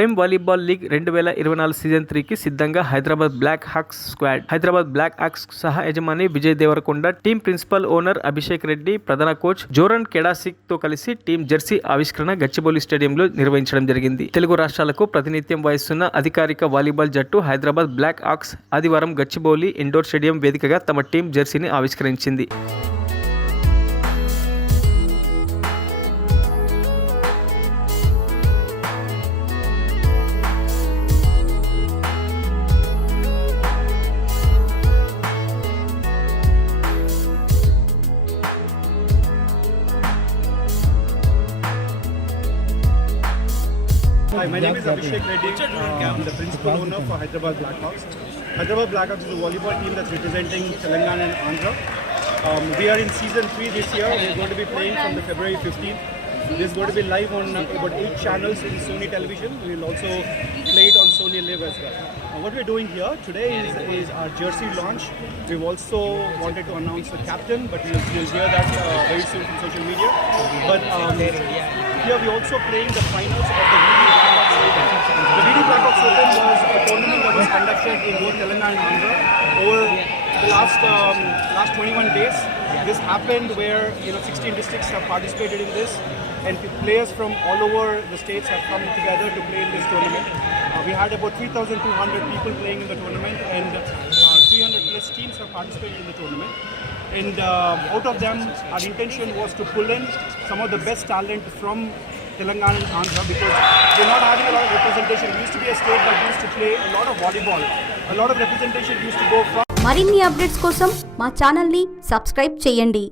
Prime volleyball league 2024 season 3కి సిద్ధంగా Hyderabad Black Hawks squad. Hyderabad Black Hawks సహా యజమాని Vijay Deverakonda, team principal owner Abhishek Reddy, ప్రధాన కోచ్ జోరన్ కెడాసిక్ తో కలిసి టీం జెర్సీ ఆవిష్కరణ గచ్చిబౌలి స్టేడియంలో నిర్వహించడం జరిగింది. తెలుగు రాష్ట్రాలకు ప్రాతినిధ్యం వహిస్తున్న అధికారిక వాలీబాల్ జట్టు హైదరాబాద్ బ్లాక్ హాక్స్ ఆదివారం గచ్చిబౌలి ఇండోర్ స్టేడియం వేదికగా తమ team జెర్సీని ఆవిష్కరించింది. Hi, my name is Abhishek Reddy. I'm the principal owner for Hyderabad Blackhawks. Hyderabad Blackhawks is a volleyball team that's representing Telangana and Andhra. We are in season 3 this year. We're going to be playing from the February 15th. This is going to be live on about 8 channels in Sony Television. We'll also play it on Sony Live as well. What we're doing here today is our jersey launch. We've also wanted to announce the captain, but you'll hear that very soon from social media. But here we're also playing the finals of the VD Blackhawks Open. The VD Blackhawks Open was a tournament that was conducted in both Telangana and Andhra over the last 21 days. This happened where 16 districts have participated in this, and players from all over the states have come together to play in this tournament. We had about 3,200 people playing in the tournament, and 300 plus teams have participated in the tournament. And out of them, our intention was to pull in some of the best talent from Telangana and Andhra, because they're not having a lot of representation. We used to be a state that used to play a lot of volleyball. A lot of representation used to go from. మరిన్ని updates కోసం మా ఛానల్ని subscribe చేయండి.